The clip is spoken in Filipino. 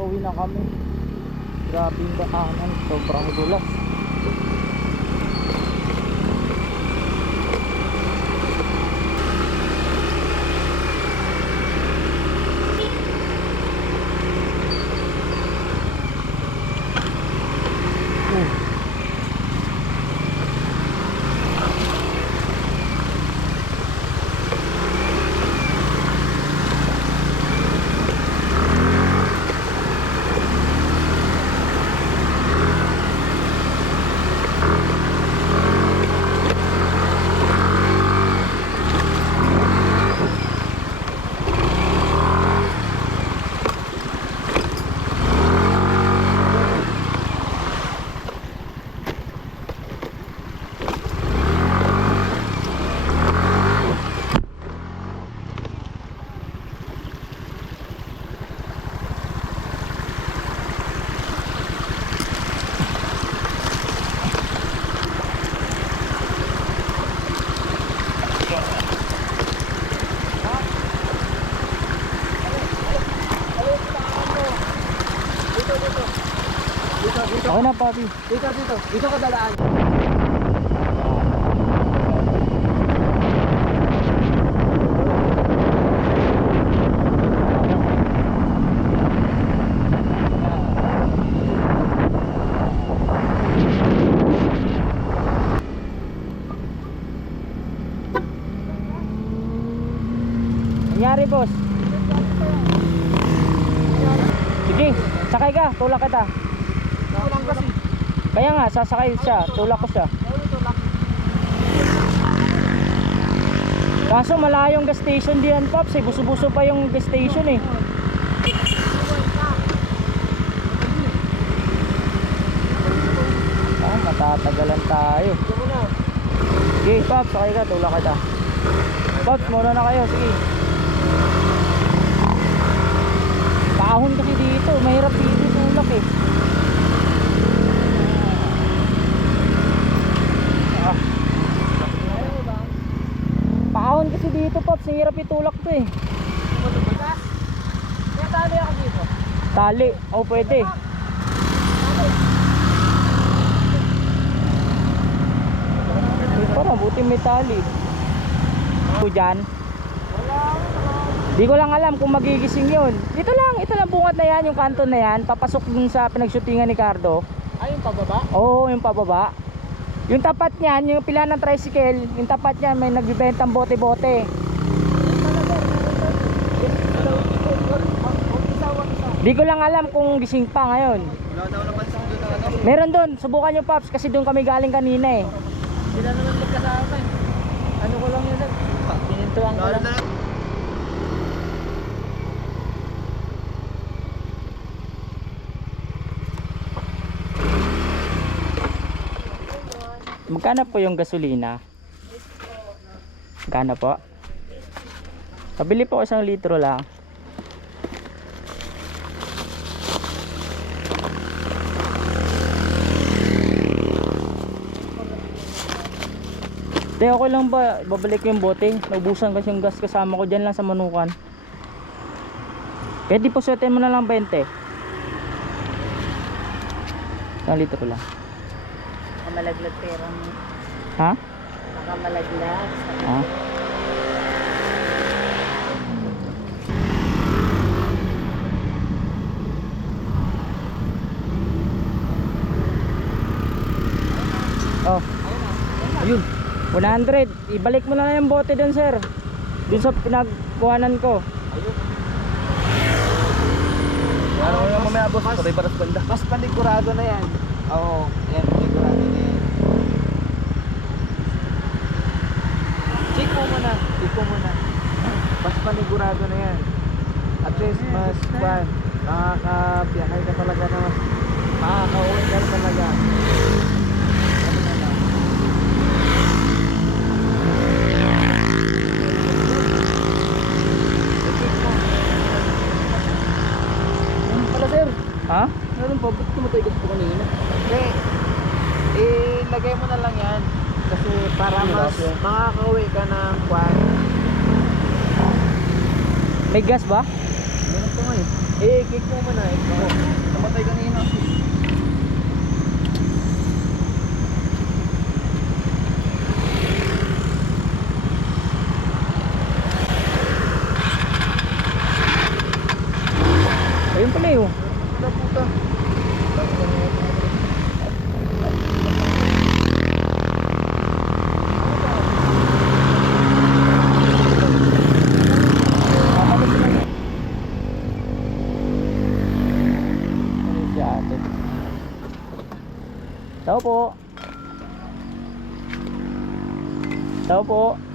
pauwi na kami. Grabe yung daanan, sobrang dulas. Okay na, papi. Dito ka dalaan. Nangyari, boss? Sige, sakay ka, tulak kita. Kulang kasi. Kaya nga, sasakay siya, tulak ko siya. Kaso malayong gas station diyan, Pops, eh. Buso-buso pa yung gas station eh. Matatagalan tayo. Sige, Pops, sakay ka, tulak kita. Pops, muna na kayo, sige. Paahon kasi dito, mahirap dito tulak eh. Paahon kasi dito, Pops, mahirap itulak to eh. Kaya tali ako dito. Tali, o pwede. Parang buti may tali. Dyan. Di ko lang alam kung magigising yun. Ito lang bungat na yan, yung kanto na yan. Papasok dun sa pinagshootingan ni Cardo. Ay, yung pababa? Oo, yung pababa. Yung tapat niyan, yung pila ng tricycle, yung tapat niyan may nagbibentang bote-bote. Di ko lang alam kung gising pa ngayon. Wala daw naman sa doon na ano. Meron doon, subukan nyo, Pops, kasi doon kami galing kanina eh. Sila naman magkasama eh. Ano ko lang yun? Pinintuan ko lang. Magkano po yung gasolina? Magkano po? Pabili po 1 litro lang. Te, okay lang ba? Babalik yung bote. Naubusan kasi yung gas kasama ko dyan lang sa Manukan. Pwede po suotin mo na lang 20. 1 litro lang. Malaglag pera mo. Ha? Baka malaglag. Ha? Oh. Ayun. 100. Ibalik mo na lang yung bote dun, sir. Dun sa pinagkuhanan ko. Ano yung mamaya boss? Sabay para sa banda. Mas panigurado na yan. Oo. Yan, panigurado na yan. Check mo muna. Mas panigurado na yan. At least mas kwan. Makakabiyahay ka talaga na mas makakauwi ka talaga. Ano na lang. Pala sir. Ha? Meron pa, ba't tumataykot po kanina? Hindi. Ilagay mo na lang yan. Kasi para mas makakauwi ka ng kwan. May gas ba? Meron po nga eh. Kick mo muna. eh oh. Wala puta. Ano si ate? Tao po. Tao po.